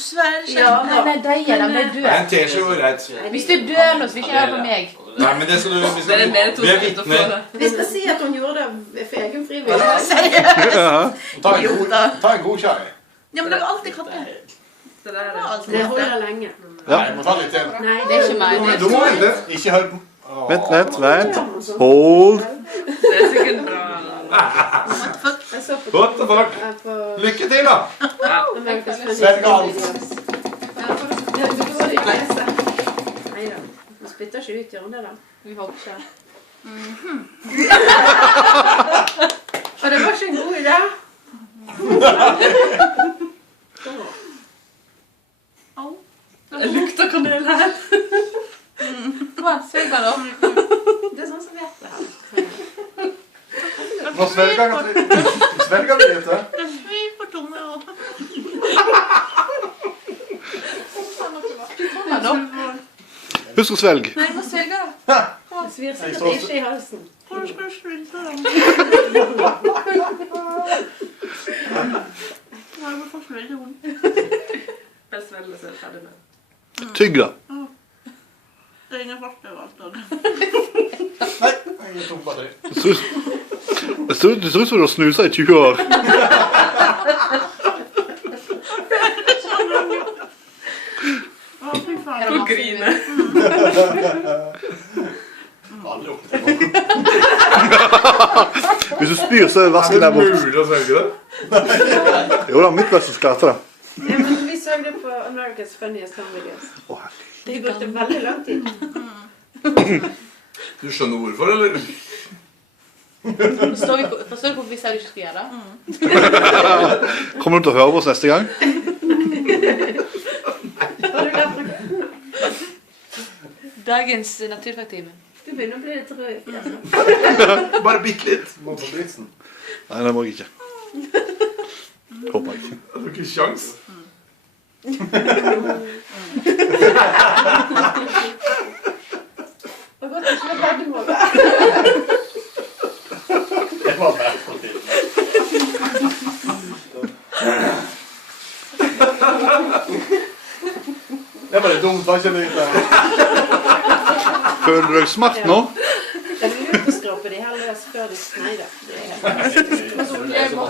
svær Ja, nei, deier dem, det dør. En teskje går greit. Hvis du dør nå, så vil ikke høre på meg. Nei, men det skal du... Vi er vittner. Vi skal si at hun gjorde det for egen frivillig. Ta en god kjær. Ja, men det har alltid hatt det. Det holder lenge. Nei, må ta litt til. Nei, Det er ikke meg. Du må vente. Ikke hør på. Vent. Hold. Det er sikkert bra. Jeg så på What the fuck? Lykke til, da! Svelg alt. Nei da, hun spytter ikke ut, gjør hun det da? Vi håper ikke. Og det var ikke en god idé. Det lukter kanel her. Hva? Svelg den opp. Det er sånn som vet det her. Nå svelger vi litt. Det svir på tunga også. Den opp. Husk å svelge. Nei, du må svelge det. Det svir sikkert ikke i halsen. Hvor skal du svilte den? Nei, hvorfor svilte hun? Jeg svelger så jeg er ferdig med. Tygg da. Det er ingen fart over alt av det. Nei, jeg er tom batteri. Det ser ut som du har snuset i 20 år. Å, fy faen. Og grine. Alle opp til meg. Hvis du spyr, så er væsken der bort. mulig å svelge det? Jo da, mitt beste skal klarte det. Ja, men vi så det på America's Funniest Home Videos. Å, herregud. Det brukte veldig lang tid. Du skjønner hvorfor, eller? Forstår du hvorfor vi sier du ikke skal gjøre det? Kommer du til å høre på oss neste gang? Dagens naturfagtime. Du begynner å bli litt rød i fjeset. Bare bitte litt. Må på blitsen. Nei, det må jeg ikke. Håper jeg ikke. Jeg har ikke sjans. Og godt ikke med beddemål. Det var verdt på tiden. Det var litt dumt, var ikke det? Føler du deg smart nå? Det er lurt å skrape de heller før de sneider.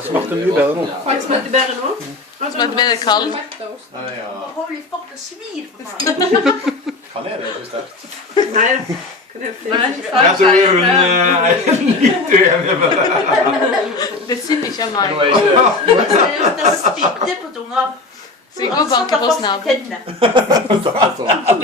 Smakte mye bedre nå. Faktisk smakte bedre nå. Smakte bedre kald. Nei, ja. Holy fuck, det svir for faen. Kanel er jo sterkt. Nei da. Jeg tror hun er litt uenig med det. Det synd ikke av Men nå meg. er ikke... Seriøst, det spytter på tunga. Så vi går og banker på oss navn. Tennene. Sånn.